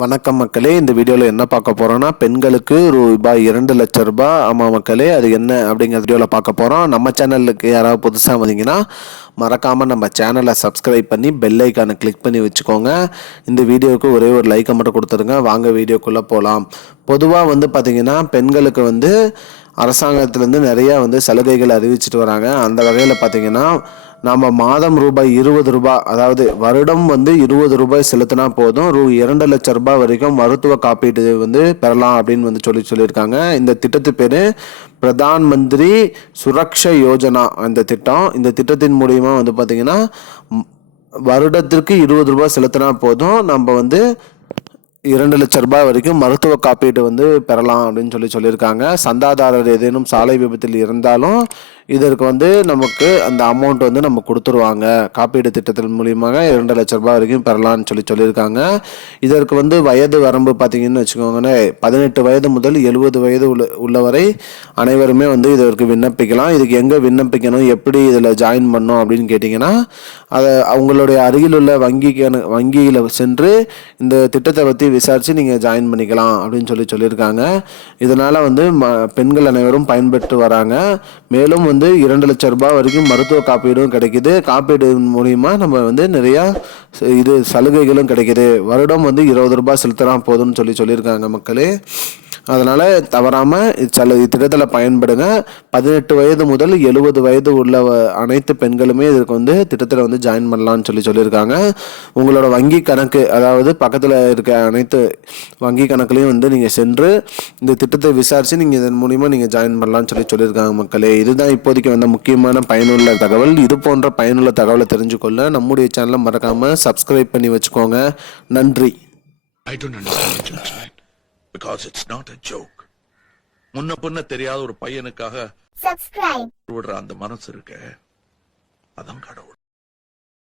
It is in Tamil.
வணக்கம் மக்களே, இந்த வீடியோவில் என்ன பார்க்க போகிறோன்னா பெண்களுக்கு ரூபாய் 2,00,000. ஆமாம் மக்களே, அது என்ன அப்படிங்கிற வீடியோவில் பார்க்க போகிறோம். நம்ம சேனலுக்கு யாராவது புதுசாக வந்தீங்கன்னா மறக்காமல் நம்ம சேனலை சப்ஸ்கிரைப் பண்ணி பெல் ஐக்கானை கிளிக் பண்ணி வச்சுக்கோங்க. இந்த வீடியோவுக்கு ஒரே ஒரு லைக்கை மட்டும் கொடுத்துருங்க. வாங்க வீடியோக்குள்ளே போகலாம். பொதுவாக பார்த்திங்கன்னா பெண்களுக்கு அரசாங்கத்திலேருந்து நிறையா சலுகைகள் அறிவிச்சிட்டு வராங்க. அந்த வகையில் பார்த்திங்கன்னா நம்ம மாதம் ரூபாய் 20, அதாவது வருடம் 20 ரூபாய் செலுத்தினா போதும் 2,00,000 வரைக்கும் மருத்துவ காப்பீடு பெறலாம் அப்படின்னு சொல்லியிருக்காங்க. இந்த திட்டத்து பேர் பிரதான் மந்திரி சுரக்ஷா யோஜனா. இந்த திட்டத்தின் மூலியமா பார்த்தீங்கன்னா வருடத்திற்கு 20 ரூபாய் செலுத்தினா போதும் நம்ம 2,00,000 வரைக்கும் மருத்துவ காப்பீடு பெறலாம் அப்படின்னு சொல்லியிருக்காங்க. சந்தாதாரர் ஏதேனும் சாலை விபத்தில் இருந்தாலும் இதற்கு நமக்கு அந்த அமௌண்ட் நம்ம கொடுத்துருவாங்க. காப்பீடு திட்டத்தின் மூலியமாக 2,00,000 வரைக்கும் பெறலாம்னு சொல்லியிருக்காங்க. இதற்கு வயது வரம்பு பார்த்தீங்கன்னு வச்சுக்கோங்களேன், 18 வயது முதல் 70 வயது உள்ளவரை அனைவருமே இதற்கு விண்ணப்பிக்கலாம். இதுக்கு எங்கே விண்ணப்பிக்கணும், எப்படி இதில் ஜாயின் பண்ணணும் அப்படின்னு கேட்டிங்கன்னா, அதை அவங்களுடைய அருகில் உள்ள வங்கியில் சென்று இந்த திட்டத்தை பற்றி விசாரித்து நீங்கள் ஜாயின் பண்ணிக்கலாம் அப்படின்னு சொல்லியிருக்காங்க. இதனால் பெண்கள் அனைவரும் பயன்பெற்று வராங்க. மேலும் 2,00,000 வரைக்கும் மருத்துவ காப்பீடும் கிடைக்குது. காப்பீடு மூலியமா நம்ம நிறையா சலுகைகளும் கிடைக்குது. வருடம் 20 ரூபாய் செலுத்தினா போதும்னு சொல்லியிருக்காங்க மக்களே. அதனால் தவறாமல் திட்டத்தில் பயன்படுங்க. 18 வயது முதல் 70 வயது உள்ள அனைத்து பெண்களுமே இதற்கு திட்டத்தில் ஜாயின் பண்ணலான்னு சொல்லியிருக்காங்க. உங்களோட வங்கி கணக்கு, அதாவது பக்கத்தில் இருக்க அனைத்து வங்கி கணக்குலையும் நீங்கள் சென்று இந்த திட்டத்தை விசாரித்து நீங்கள் இதன் மூலிமா நீங்கள் ஜாயின் பண்ணலான்னு சொல்லியிருக்காங்க மக்களே. இதுதான் இப்போதைக்கு முக்கியமான பயனுள்ள தகவல். இது போன்ற பயனுள்ள தகவலை தெரிஞ்சுக்கொள்ள நம்முடைய சேனலை மறக்காமல் சப்ஸ்கிரைப் பண்ணி வச்சுக்கோங்க. நன்றி. I don't understand. Because it's not a joke. முன்ன பின்ன தெரியாத ஒரு பையனுக்காக விடுற அந்த மனசு இருக்க, அதான் கடவுள்.